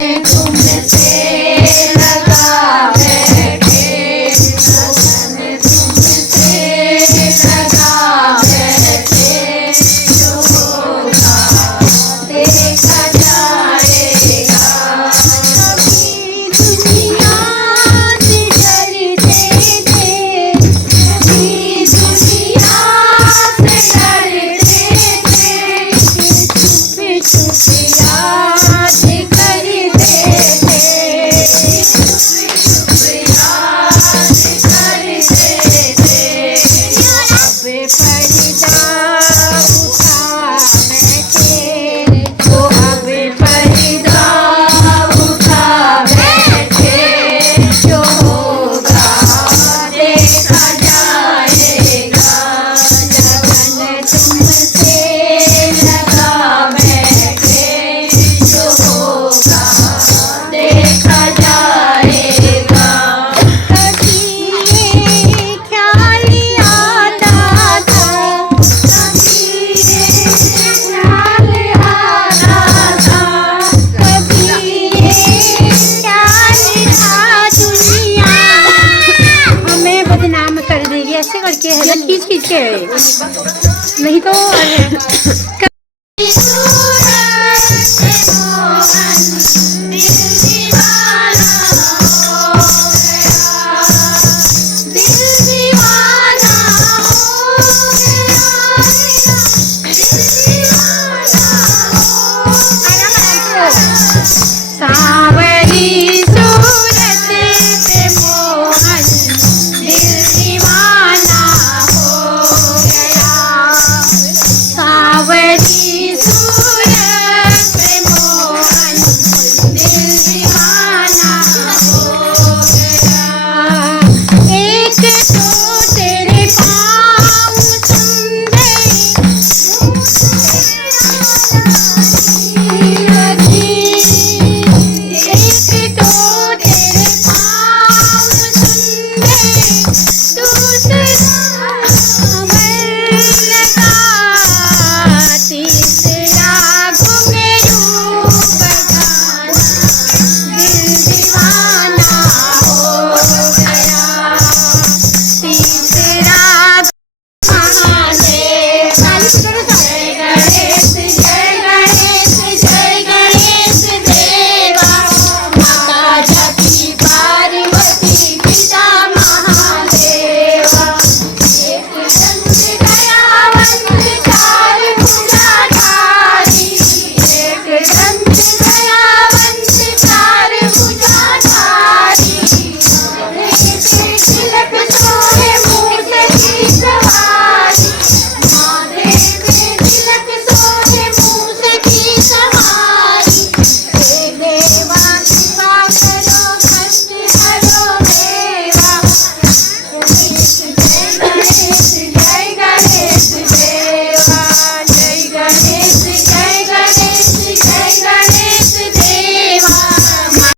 तुमसे लगा बैठे, लगन तुमसे लगा बैठे, जो होगा देखा जाएगा। कभी दुनिया से डरते थे, कभी दुनिया से डरते थे, चुप चुप याद करते थे, चुप चुप याद करते थे। अब पर्दा उठा बैठे, तो अब पर्दा उठा बैठे, जो होगा देखा जाएगा। लगन तुमसे लगा बैठे, जो होगा देखा जाएगा। कभी ये ख्याल आता था, कभी ये ख्याल आता था, कभी ये ख्याल था दुनिया हमें बदनाम कर देगी। ऐसे करके है ना, खींच खींच के है, नहीं तो कभी सूरज से मोहन दिल दीवाना हो गया, दिल दीवाना हो गया, दिल दीवाना हो गया। सावन